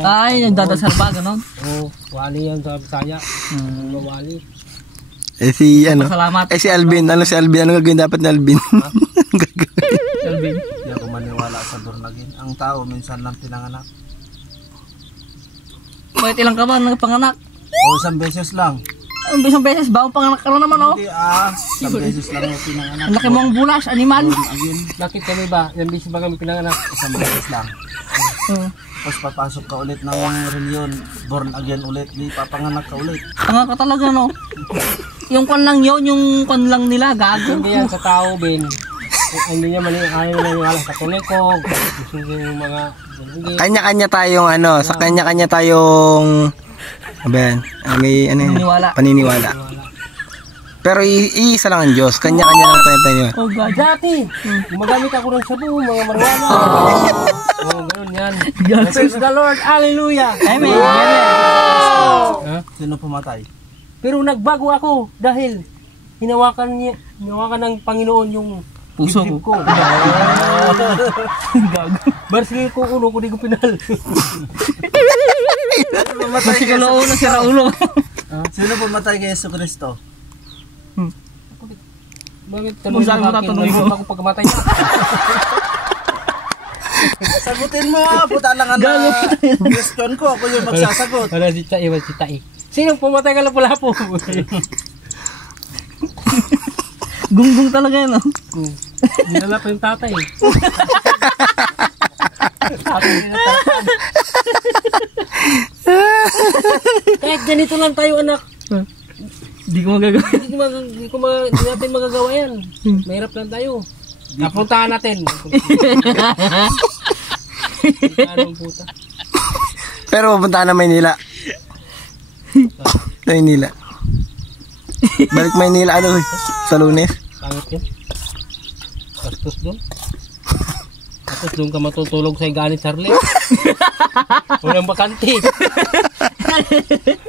Ay, nagdadasal ba, gano'n? Oo, wali yan sa Bisaya. Wali. Si ano? Salamat. Si Alvin. Ano si Alvin? Ano gagawin dapat ni Alvin? Alvin. Hindi ako maniwala sa Bornagin. Ang tao minsan lang pinanganak. Bakit ilang ka ba panganak? O isang beses lang. Isang beses ba? Panganak ka na naman, oh. Hindi isang beses lang yung pinanganak. Ang laki mong bulas, animal. Bakit kami ba? Yung bisis ba kami pinanganak? Isang beses lang. Tapos papasok ka ulit ng reliyon. Born again ulit. Di papanganak ka ulit. Tanga ka talaga, no? Yung kwan lang yun, yung kwan lang nila, gago. Hindi yan sa tao, Ben. Hindi niya mali, ayaw na yung sa Katoliko. Gusto yung mga... Kanya-kanya tayong ano, sa kanya-kanya tayong aben, may ano, paniniwala. Pero iisa lang ang Diyos, kanya-kanya lang tayo. Oh God. Dati, gumagamit ako ng sabu, mga marijuana. Oo, ganun yan. Praise the Lord, hallelujah. Amen. Sino pumatay? Pero nagbago ako dahil hinawakan ng Panginoon yung puso dibdib ko. Barsil ko ulo ko, di ko pinal. Kasi kaloo na si Raulo. Sino pumatay kay Yesu Cristo? Bakit Kung saan mo tatanungin ko? ako pagkamatay niya? Sagutin mo, puta lang ang question ko. Ako yung magsasagot. Wala si Tai, wala si Tai. Sinong pumatay ka lapu-lapu? Gunggong talaga yan, no? Dinala pa yung tatay. Kahit ganito lang tayo, anak. Di ko magagawa. Hindi natin magagawa yan. Mahirap lang tayo. Napuntahan natin. Puta. Pero pupunta na Maynila. Maynila. Balik Maynila ano sa Lunes. Pangit yun. Gastos doon. Tapos doon ka matutulog sa higaan ni Charlie. Walang bakante.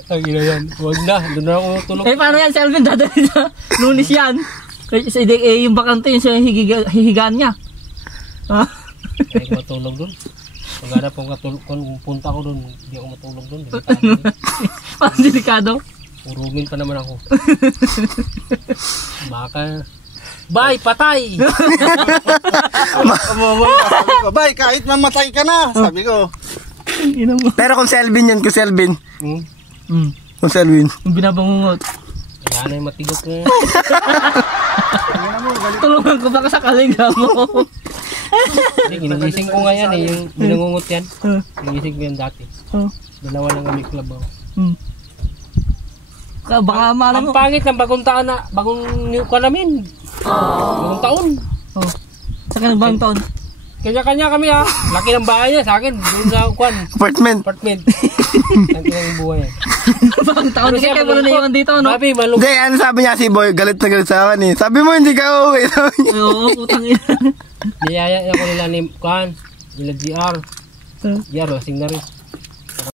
Ang ina yan. Huwag na. Doon na ako matulog. Eh, paano yan si Alvin? Dadali sa Lunes yan. Yung bakante yun sa hihigaan niya. Ha? Hindi ako matulog doon. Pag hanap kung punta ko doon, hindi ako matulog doon. Parang delikado. Urugin pa naman ako. Baka... Bye! Patay! Sabi ko, bay, kahit mamatay ka na. Sabi ko. Pero kung Selvin yun, kung Selvin. Kung Selvin. Yung binabangungot. Kaya na yung matigot ko. Tulungan ko baka sa kalinga mo. Ginigising ko nga yan eh. Yung binangungot yan. Ginigising ko yan dati. Dalawa lang kami club ako. Baka malang ang pangit ng bagong taon na, bagong new ka namin. Bagong taon. Sa kanang bagong taon. Kanya-kanya kami ha. Laki ng bahay niya sa akin. Doon sa Apartment. Ang kinang buhay yan. Bagong taon. Kasi kayo wala na iwan dito, no? Sabi, malungkot. Hindi, ano sabi niya si Boy, galit na galit sa akin eh. Sabi mo hindi ka uuwi. Oo, putang ina. Niyaya ako nila ni Kwan. Nila GR. GR, lasing na rin.